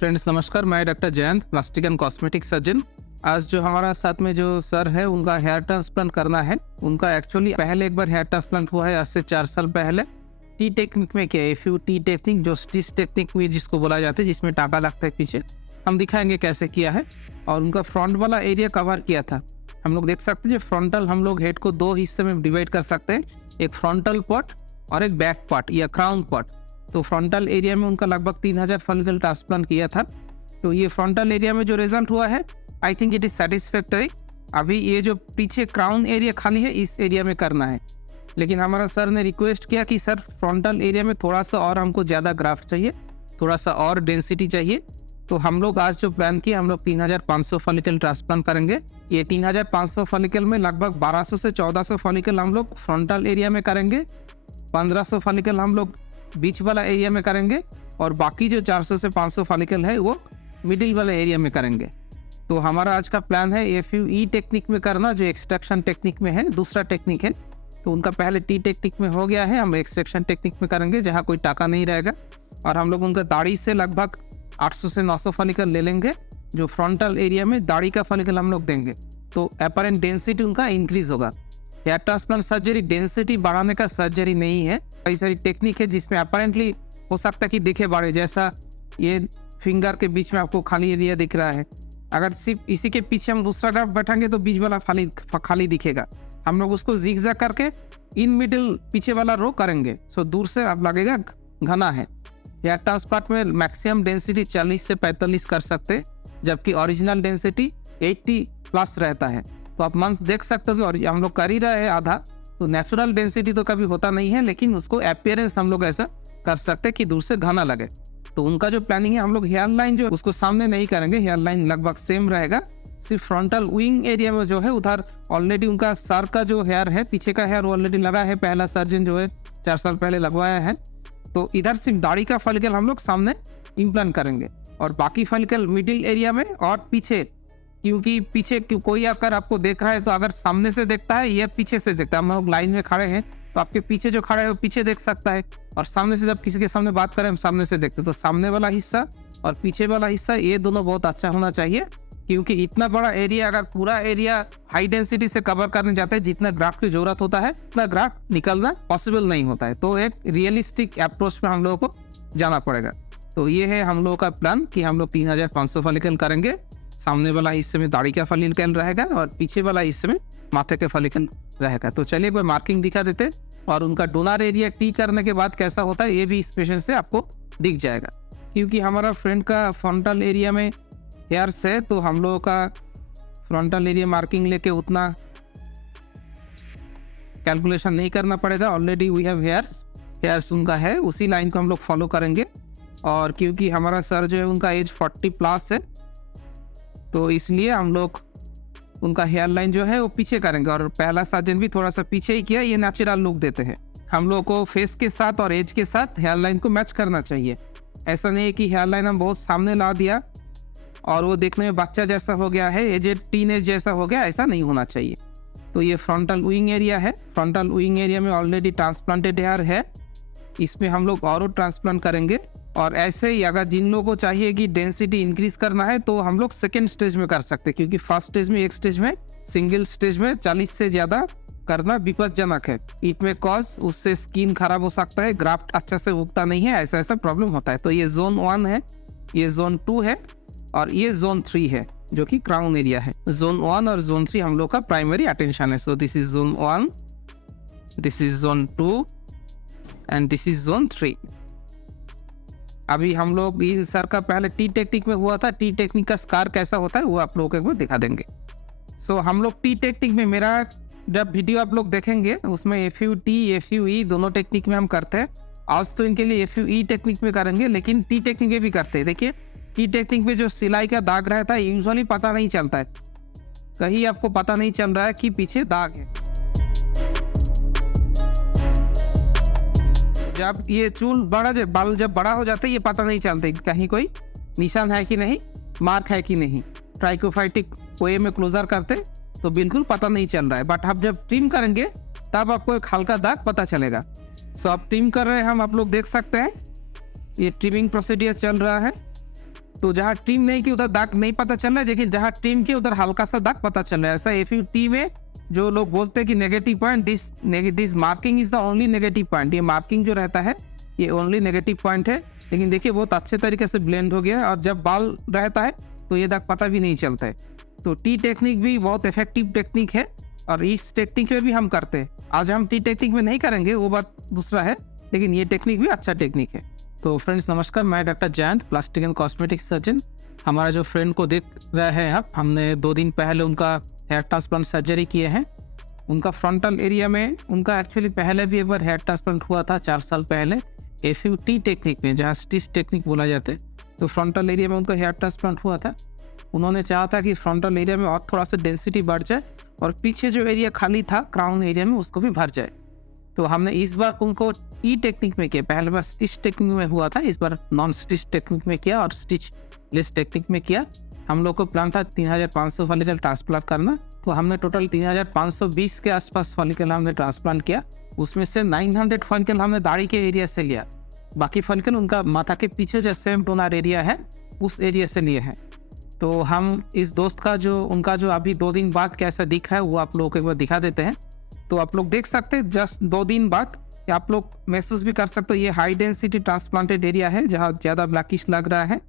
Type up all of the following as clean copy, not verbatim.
Friends नमस्कार, मैं doctor Jayant, plastic and cosmetic surgeon. आज जो हमारा साथ में जो सर है उनका हेयर ट्रांसप्लांट करना है। उनका एक्चुअली पहले एक बार हेयर ट्रांसप्लांट हुआ है आज से 4 साल पहले। टी टेक्निक में किया है, एफ यू टी टेक्निक, जो स्टिच टेक्निक में जिसको बोला जाता है, जिसमें टाँका लगता है पीछे। हम दिखाएंगे कैसे किया है। और उनका फ्रंट वाला एरिया कवर किया था। हम लोग देख सकते हैं जो फ्रंटल, हम लोग हेड को 2 हिस्से में डिवाइड कर सकते हैं, एक फ्रंटल पार्ट और एक बैक पार्ट या क्राउन पार्ट। तो फ्रंटल एरिया में उनका लगभग 3000 फॉलिकल ट्रांसप्लांट किया था। तो ये फ्रंटल एरिया में जो रिजल्ट हुआ है, I think it is satisfactory. अभी ये जो पीछे क्राउन एरिया खाली है, इस एरिया में करना है। लेकिन हमारा सर ने रिक्वेस्ट किया कि सर फ्रंटल एरिया में थोड़ा सा और हमको ज़्यादा ग्राफ्ट चाहिए, थोड़ा सा और डेंसिटी चाहिए। तो हम लोग आज जो प्लान किया, हम लोग 3500 फॉलिकल ट्रांसप्लांट करेंगे। ये 3500 फॉलिकल में लगभग 1200 से 1400 फॉलिकल हम लोग फ्रंटल एरिया में करेंगे, 1500 फॉलिकल हम लोग बीच वाला एरिया में करेंगे, और बाकी जो 400 से 500 फॉलिकल है वो मिडिल वाला एरिया में करेंगे। तो हमारा आज का प्लान है एफ यू ई टेक्निक में करना, जो एक्सट्रैक्शन टेक्निक में है, दूसरा टेक्निक है। तो उनका पहले टी टेक्निक में हो गया है, हम एक्सट्रैक्शन टेक्निक में करेंगे जहाँ कोई टाका नहीं रहेगा। और हम लोग उनका दाढ़ी से लगभग 800 से 900 फॉलिकल ले लेंगे, जो फ्रंटल एरिया में दाढ़ी का फॉलिकल हम लोग देंगे। तो अपरेंट डेंसिटी उनका इंक्रीज होगा। हेयर ट्रांसप्लांट सर्जरी डेंसिटी बढ़ाने का सर्जरी नहीं है। कई सारी टेक्निक है जिसमें अपरेंटली हो सकता है कि दिखे बड़े, जैसा ये फिंगर के बीच में आपको खाली एरिया दिख रहा है। अगर सिर्फ इसी के पीछे हम दूसरा ग्राफ बैठाएंगे तो बीच वाला खाली दिखेगा। हम लोग उसको जिगजैग करके इन मिडिल पीछे वाला रो करेंगे। सो दूर से अब लगेगा घना है। हेयर ट्रांसप्लांट में मैक्सिमम डेंसिटी 40 से 45 कर सकते हैं, जबकि ओरिजिनल डेंसिटी 80+ रहता है। तो आप मंथ देख सकते हो कि और हम लोग कर ही रहे हैं आधा। तो नेचुरल डेंसिटी तो कभी होता नहीं है, लेकिन उसको अपीयरेंस हम लोग ऐसा कर सकते हैं कि दूर से घना लगे। तो उनका जो प्लानिंग है, हम लोग हेयर लाइन जो उसको सामने नहीं करेंगे, हेयर लाइन लगभग सेम रहेगा। सिर्फ फ्रंटल विंग एरिया में जो है उधर ऑलरेडी उनका सर का जो हेयर है, पीछे का हेयर ऑलरेडी लगा है। पहला सर्जन जो है 4 साल पहले लगवाया है। तो इधर सिर्फ दाढ़ी का फॉलिकल हम लोग सामने इम्प्लांट करेंगे, और बाकी फॉलिकल मिडिल एरिया में और पीछे। क्योंकि पीछे कोई अगर आपको देख रहा है तो अगर सामने से देखता है या पीछे से देखता है, हम लोग लाइन में खड़े हैं तो आपके पीछे जो खड़ा है वो पीछे देख सकता है, और सामने से जब किसी के सामने बात करें हम सामने से देखते हैं। तो सामने वाला हिस्सा और पीछे वाला हिस्सा, ये दोनों बहुत अच्छा होना चाहिए। क्योंकि इतना बड़ा एरिया, अगर पूरा एरिया हाई डेंसिटी से कवर करने जाते हैं, जितना ग्राफ्ट की जरूरत होता है उतना ग्राफ्ट निकलना पॉसिबल नहीं होता है। तो एक रियलिस्टिक अप्रोच में हम लोगों को जाना पड़ेगा। तो ये है हम लोगों का प्लान कि हम लोग 3500 फॉलिकल करेंगे। सामने वाला हिस्से में दाढ़ी का फॉलिकल रहेगा और पीछे वाला हिस्से में माथे के फॉलिकल रहेगा। तो चलिए कोई मार्किंग दिखा देते हैं, और उनका डोनर एरिया टी करने के बाद कैसा होता है ये भी इस पेशेंट से आपको दिख जाएगा। क्योंकि हमारा फ्रंट का फ्रंटल एरिया में हेयर्स है, तो हम लोगों का फ्रंटल एरिया मार्किंग लेके उतना कैलकुलेशन नहीं करना पड़ेगा। ऑलरेडी वी हैव हेयर्स उनका है, उसी लाइन को हम लोग फॉलो करेंगे। और क्योंकि हमारा सर जो है उनका एज 40+ है, तो इसलिए हम लोग उनका हेयर लाइन जो है वो पीछे करेंगे। और पहला सर्जन भी थोड़ा सा पीछे ही किया, ये नेचुरल लुक देते हैं। हम लोग को फेस के साथ और एज के साथ हेयर लाइन को मैच करना चाहिए। ऐसा नहीं है कि हेयर लाइन हम बहुत सामने ला दिया और वो देखने में बच्चा जैसा हो गया है, एजेड टीनेज जैसा हो गया, ऐसा नहीं होना चाहिए। तो ये फ्रंटल विंग एरिया है। फ्रंटल विंग एरिया में ऑलरेडी ट्रांसप्लांटेड हेयर है, इसमें हम लोग और ट्रांसप्लांट करेंगे। और ऐसे ही अगर जिन लोगों को चाहिए कि डेंसिटी इंक्रीज करना है, तो हम लोग सेकेंड स्टेज में कर सकते हैं। क्योंकि फर्स्ट स्टेज में, एक स्टेज में, सिंगल स्टेज में 40 से ज़्यादा करना विपदजनक है। इट में कॉज उससे स्किन खराब हो सकता है, ग्राफ्ट अच्छा से उगता नहीं है, ऐसा प्रॉब्लम होता है। तो ये जोन 1 है, ये जोन 2 है, और ये जोन 3 है जो कि क्राउन एरिया है। जोन 1 और जोन 3 हम लोग का प्राइमरी अटेंशन है। So this is zone 1, this is zone 2 and this is zone 3। अभी हम लोग इन सर का पहले टी टेक्निक में हुआ था, टी टेक्निक का स्कार कैसा होता है वो आप लोगों को एक बार दिखा देंगे। सो हम लोग टी टेक्निक में, मेरा जब वीडियो आप लोग देखेंगे उसमें F U T, F you ई दोनों टेक्निक में हम करते हैं। आज तो इनके लिए एफ यू ई टेक्निक में करेंगे, लेकिन टी टेक्निक में भी करते हैं। देखिए टी टेक्निक में जो सिलाई का दाग रहता है, यूजुअली पता नहीं चलता है, कहीं आपको पता नहीं चल रहा है कि पीछे दाग है। जब ये चूल बाल जब बड़ा हो जाता है, ये पता नहीं चलता कहीं कोई निशान है कि नहीं, मार्क है कि नहीं। ट्राइकोफाइटिक वे में क्लोजर करते तो बिल्कुल पता नहीं चल रहा है, बट आप जब ट्रिम करेंगे तब आपको एक हल्का दाग पता चलेगा। सो आप ट्रिम कर रहे हैं, हम आप लोग देख सकते हैं ये ट्रिमिंग प्रोसीजर चल रहा है। तो जहाँ ट्रिम नहीं की उधर दाग नहीं पता चल रहा है, लेकिन जहाँ ट्रिम की उधर हल्का सा दाग पता चल रहा है। ऐसा FUT में जो लोग बोलते हैं कि negative point, this marking is the only negative point, ये मार्किंग जो रहता है ये ओनली नेगेटिव पॉइंट है। लेकिन देखिए बहुत अच्छे तरीके से ब्लेंड हो गया है, और जब बाल रहता है तो ये दाग पता भी नहीं चलता है। तो टी टेक्निक भी बहुत इफेक्टिव टेक्निक है, और इस टेक्निक में भी हम करते हैं। आज हम टी टेक्निक में नहीं करेंगे, वो बात दूसरा है, लेकिन ये टेक्निक भी अच्छा टेक्निक है। तो फ्रेंड्स नमस्कार, मैं doctor Jayant, plastic and cosmetic surgeon. हमारा जो फ्रेंड को देख रहे हैं आप, हमने 2 दिन पहले उनका हेयर ट्रांसप्लांट सर्जरी किए हैं। उनका फ्रंटल एरिया में उनका एक्चुअली पहले भी एक बार हेयर ट्रांसप्लांट हुआ था 4 साल पहले FUT टेक्निक में, जहाँ स्टिच टेक्निक बोला जाता है। तो फ्रंटल एरिया में उनका हेयर ट्रांसप्लांट हुआ था। उन्होंने चाहा था कि फ्रंटल एरिया में और थोड़ा सा डेंसिटी बढ़ जाए, और पीछे जो एरिया खाली था क्राउन एरिया में उसको भी भर जाए। तो हमने इस बार उनको टी टेक्निक में किया। पहले बार स्टिच टेक्निक में हुआ था, इस बार नॉन स्टिच टेक्निक में किया और स्टिच लेस टेक्निक में किया। हम लोग को प्लान था 3500 फॉलिकल ट्रांसप्लांट करना, तो हमने टोटल 3520 के आसपास फॉलिकल हमने ट्रांसप्लांट किया। उसमें से 900 फॉलिकल हमने दाढ़ी के एरिया से लिया, बाकी फॉलिकल उनका माथा के पीछे जो सेम टोनर एरिया है उस एरिया से लिए हैं। तो हम इस दोस्त का जो उनका जो अभी 2 दिन बाद कैसा दिख रहा है वो आप लोगों को एक बार दिखा देते हैं। तो आप लोग देख सकते हैं जस्ट 2 दिन बाद आप लोग महसूस भी कर सकते हो, ये हाई डेंसिटी ट्रांसप्लांटेड एरिया है जहाँ ज़्यादा ब्लैकिश लग रहा है।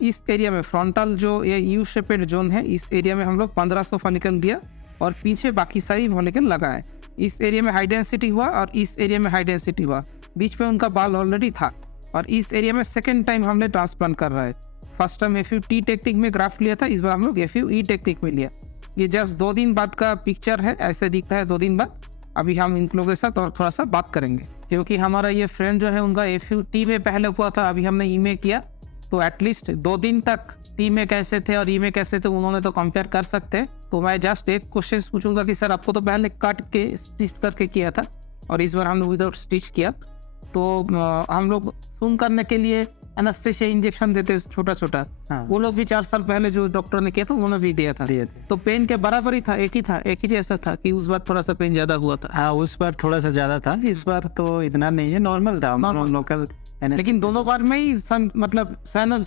इस एरिया में फ्रंटल जो ये यू शेपेड जोन है, इस एरिया में हम लोग 1500 फॉलिकल दिया, और पीछे बाकी सारी फॉलिकल लगाए। इस एरिया में हाई डेंसिटी हुआ और इस एरिया में हाई डेंसिटी हुआ, बीच में उनका बाल ऑलरेडी था। और इस एरिया में सेकेंड टाइम हमने ट्रांसप्लांट कर रहा है। फर्स्ट टाइम FUT टेक्निक में ग्राफ्ट लिया था, इस बार हम लोग FUE टेक्निक में लिया। ये जस्ट 2 दिन बाद का पिक्चर है, ऐसे दिखता है 2 दिन बाद। अभी हम इन लोगों के साथ और थोड़ा सा बात करेंगे, क्योंकि हमारा ये फ्रेंड जो है उनका FUT में पहले हुआ था, अभी हमने ई में किया। तो एटलीस्ट 2 दिन तक टी में कैसे थे और ई में कैसे थे उन्होंने तो कंपेयर कर सकते हैं। तो मैं जस्ट एक क्वेश्चन पूछूंगा कि सर आपको तो पहले कट के स्टिच करके किया था और इस बार हमने विदाउट स्टिच किया, तो हम लोग सुन करने के लिए एनेस्थेसिया इंजेक्शन देते छोटा छोटा, वो लोग भी 4 साल पहले जो डॉक्टर ने किया था उन्होंने भी दिया था। तो पेन के बराबर ही था, एक ही जैसा था कि उस बार थोड़ा सा पेन ज्यादा हुआ था? हाँ, उस बार थोड़ा सा ज्यादा था, इस बार तो इतना नहीं है, नॉर्मल था, लोकल। लेकिन दोनों बार में ही मतलब सहन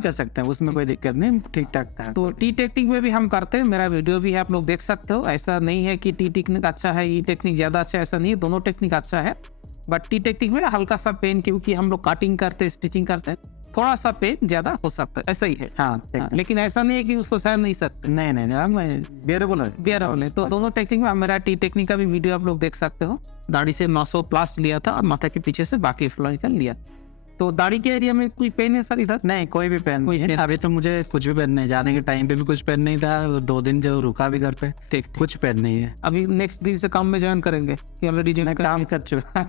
कर सकते हैं, उसमें कोई दिक्कत नहीं, ठीक ठाक था। तो टी टेक्निक में भी हम करते हैं, मेरा वीडियो भी है, आप लोग देख सकते हो। ऐसा नहीं है कि टी टेक्निक अच्छा है, ई टेक्निक ज्यादा अच्छा है, ऐसा नहीं है, दोनों टेक्निक अच्छा है। बट टी टेक्निक में हल्का सा पेन, क्योंकि हम लोग कटिंग करते हैं, स्टिचिंग करते हैं, थोड़ा सा पेन ज्यादा हो सकता है, ऐसा ही है। हाँ, लेकिन ऐसा नहीं है कि उसको सहन नहीं सकते। नहीं, बेरेबल है। तो दोनों टेक्निक में मेरा टी टेक्निक का भी वीडियो आप लोग देख सकते हो। दाढ़ी से 900 प्लस लिया था और माथा के पीछे से बाकी फॉलिकल लिया। तो दाढ़ी के एरिया में कोई पेन है सर इधर? नहीं, कोई भी पेन नहीं है। अभी तो मुझे कुछ भी पेन नहीं, जाने के टाइम पे भी कुछ पेन नहीं था, 2 दिन जो रुका भी घर पे, ठीक कुछ पेन नहीं है। अभी नेक्स्ट दिन से काम में ज्वाइन करेंगे कि ऑलरेडी काम कर चुका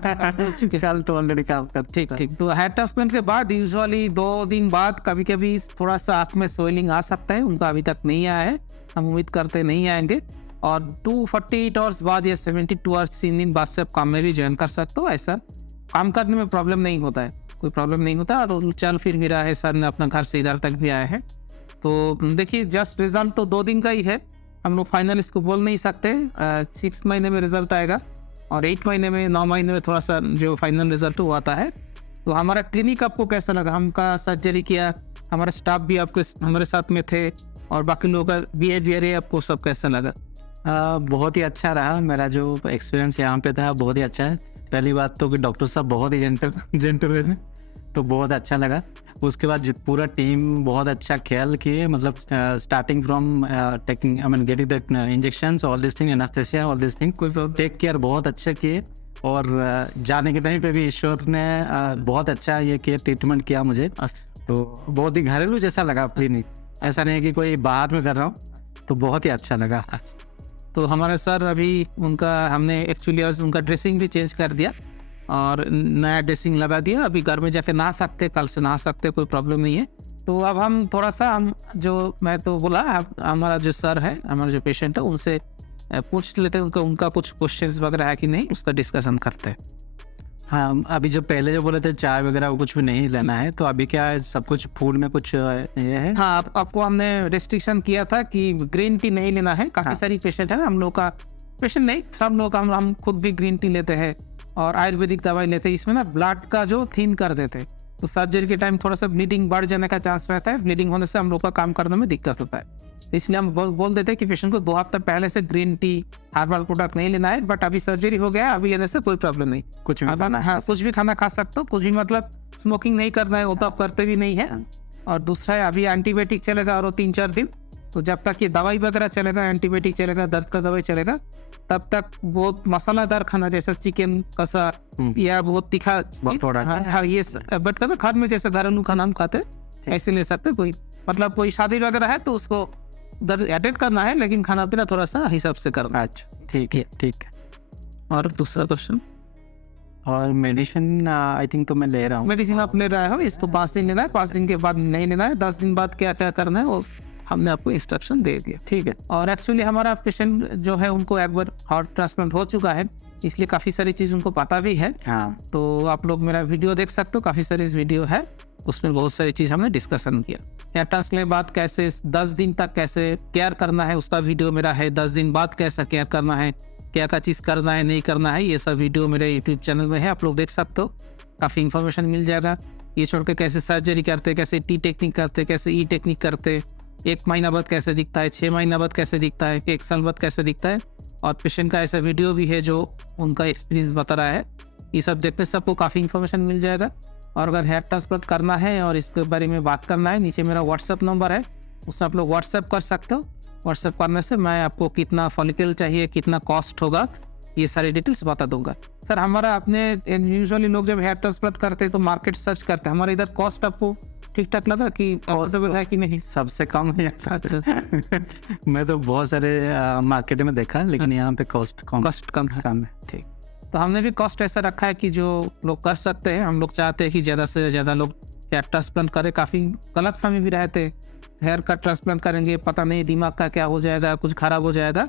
कल तो ऑलरेडी काम कर। ठीक। तो हेयर ट्रांसप्लांट के बाद यूजुअली 2 दिन बाद कभी कभी थोड़ा सा आँख में सोइलिंग आ सकता है, उनका अभी तक नहीं आया है, हम उम्मीद करते नहीं आएंगे। और 248 आवर्स बाद या 72 आवर्स 3 दिन बाद से आप काम में भी ज्वाइन कर सकते हो। ऐसा काम करने में प्रॉब्लम नहीं होता है, कोई प्रॉब्लम नहीं होता। और चल फिर भी रहा है, सर ने अपना घर से इधर तक भी आया है। तो देखिए जस्ट रिजल्ट तो 2 दिन का ही है, हम लोग फाइनल इसको बोल नहीं सकते। 6 महीने में रिजल्ट आएगा और 8 महीने में 9 महीने में थोड़ा सा जो फाइनल रिजल्ट वो आता है। तो हमारा क्लिनिक आपको कैसा लगा? हमका सर्जरी किया, हमारा स्टाफ भी आपके हमारे साथ में थे, और बाकी लोगों का बिहेवियर है, आपको सब कैसा लगा? बहुत ही अच्छा रहा, मेरा जो एक्सपीरियंस यहाँ पे था बहुत ही अच्छा है। पहली बात तो कि डॉक्टर साहब बहुत ही जेंटल हुए थे, तो बहुत अच्छा लगा। उसके बाद पूरा टीम बहुत अच्छा ख्याल किए, मतलब starting from taking getting the injections, all this thing, anesthesia, all this thing, take care बहुत अच्छा किए। और जाने के टाइम पे भी ईश्वर ने बहुत अच्छा ये किया, ट्रीटमेंट किया मुझे। तो बहुत ही घरेलू जैसा लगा क्लिनिक, ऐसा नहीं कि कोई बाहर में कर रहा हूँ, तो बहुत ही अच्छा लगा। तो हमारे सर अभी हमने एक्चुअली उनका ड्रेसिंग भी चेंज कर दिया और नया ड्रेसिंग लगा दिया। अभी घर में जाके नहा सकते, कल से नहा सकते, कोई प्रॉब्लम नहीं है। तो अब हम थोड़ा सा मैं तो बोला हमारा जो सर है, हमारा जो पेशेंट है, उनसे पूछ लेते हैं उनका कुछ क्वेश्चंस वगैरह है कि नहीं, उसका डिस्कशन करते हैं। हाँ, अभी जो पहले जो बोले थे चाय वगैरह वो कुछ भी नहीं लेना है, तो अभी क्या है, सब कुछ फूड में कुछ ये है? हाँ, आपको हमने रेस्ट्रिक्शन किया था कि ग्रीन टी नहीं लेना है। काफ़ी सारी पेशेंट है ना, हम लोग का पेशेंट नहीं, सब लोग हम खुद भी ग्रीन टी लेते हैं और आयुर्वेदिक दवाई लेते हैं। इसमें ना ब्लड का जो थिन कर देते हैं, तो सर्जरी के टाइम थोड़ा सा ब्लीडिंग बढ़ जाने का चांस रहता है। ब्लीडिंग होने से हम लोग का काम करने में दिक्कत होता है, तो इसलिए हम बोल देते हैं कि पेशेंट को 2 हफ्ता पहले से ग्रीन टी, हर्बल प्रोडक्ट नहीं लेना है। बट अभी सर्जरी हो गया है, अभी लेने से कोई प्रॉब्लम नहीं। कुछ भी हाँ, कुछ भी खाना खा सकते हो, कुछ भी मतलब स्मोकिंग नहीं करना है, वो तो आप करते भी नहीं है। और दूसरा है अभी एंटीबायोटिक चलेगा और 3-4 दिन, तो जब तक ये दवाई वगैरह चलेगा, एंटीबायोटिक चलेगा, दर्द का दवाई चलेगा, तब तक बहुत मसालादार खाना जैसे चिकन कसा या बहुत तीखा थोड़ा सा। हाँ ये बट कभी घर में जैसे घरेलू खाना हम खाते हैं ऐसे ले सकते। कोई मतलब कोई शादी वगैरह है तो उसको अटेंड करना है, लेकिन खाना पीना थोड़ा सा हिसाब से करना है। अच्छा ठीक है, ठीक है। और दूसरा क्वेश्चन, और मेडिसिन आई थिंक तो मैं ले रहा हूँ। मेडिसिन आप ले रहे हो, इसको 5 दिन लेना है, 5 दिन के बाद नहीं लेना है, 10 दिन बाद क्या क्या करना है वो हमने आपको इंस्ट्रक्शन दे दिया। ठीक है। और एक्चुअली हमारा पेशेंट जो है उनको एक बार हार्ट ट्रांसप्लांट हो चुका है, इसलिए काफ़ी सारी चीज़ उनको पता भी है। हाँ, तो आप लोग मेरा वीडियो देख सकते हो, काफ़ी सारी वीडियो है, उसमें बहुत सारी चीज़ हमने डिस्कशन किया। हेयर ट्रांसप्लांट के बाद कैसे 10 दिन तक कैसे केयर करना है उसका वीडियो मेरा है। 10 दिन बाद कैसा केयर करना है, क्या क्या चीज़ करना है नहीं करना है, ये सब वीडियो मेरे यूट्यूब चैनल में है, आप लोग देख सकते हो, काफ़ी इन्फॉर्मेशन मिल जाएगा। ये छोड़ के कैसे सर्जरी करते, कैसे टी टेक्निक करते, कैसे ई टेक्निक करते, 1 महीना बाद कैसे दिखता है, 6 महीना बाद कैसे दिखता है, 1 साल बाद कैसे दिखता है। और पेशेंट का ऐसा वीडियो भी है जो उनका एक्सपीरियंस बता रहा है। ये सब देखते सबको काफ़ी इन्फॉर्मेशन मिल जाएगा। और अगर हेयर ट्रांसप्लांट करना है और इसके बारे में बात करना है, नीचे मेरा व्हाट्सअप नंबर है, उससे आप लोग व्हाट्सअप कर सकते हो। व्हाट्सअप करने से मैं आपको कितना फॉलिकल चाहिए, कितना कॉस्ट होगा, ये सारी डिटेल्स बता दूंगा। सर हमारा अपने यूजुअली लोग जब हेयर ट्रांसप्लांट करते हैं तो मार्केट सर्च करते हैं, हमारे इधर कॉस्ट आपको ठीक ठाक लगा कि पॉसिबल है कि नहीं? सबसे कम है। अच्छा मैं तो बहुत सारे मार्केट में देखा, लेकिन यहाँ पे कॉस्ट कम है। कम है। ठीक, तो हमने भी कॉस्ट ऐसा रखा है कि जो लोग कर सकते हैं। हम लोग चाहते हैं कि ज़्यादा से ज़्यादा लोग हेयर ट्रांसप्लांट करें। काफ़ी गलतफहमी भी रहते, हेयर का ट्रांसप्लांट करेंगे पता नहीं दिमाग का क्या हो जाएगा, कुछ खराब हो जाएगा,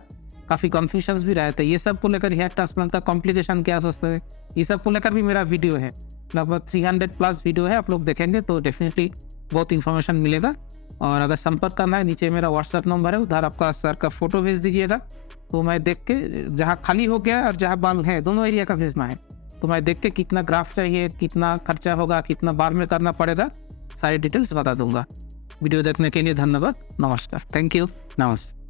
काफ़ी कन्फ्यूजन्स भी रहते हैं। ये सब को लेकर हेयर ट्रांसप्लांट का कॉम्प्लिकेशन क्या सोचते हैं, ये सब को लेकर भी मेरा वीडियो है, लगभग 300+ वीडियो है। आप लोग देखेंगे तो डेफिनेटली बहुत इन्फॉर्मेशन मिलेगा। और अगर संपर्क करना है, नीचे मेरा व्हाट्सअप नंबर है, उधर आपका सर का फ़ोटो भेज दीजिएगा, तो मैं देख के जहाँ खाली हो गया और जहाँ बाल है दोनों एरिया का भेजना है, तो मैं देख के कितना ग्राफ चाहिए, कितना खर्चा होगा, कितना बार में करना पड़ेगा, सारी डिटेल्स बता दूंगा। वीडियो देखने के लिए धन्यवाद। नमस्कार। Thank you. नमस्ते।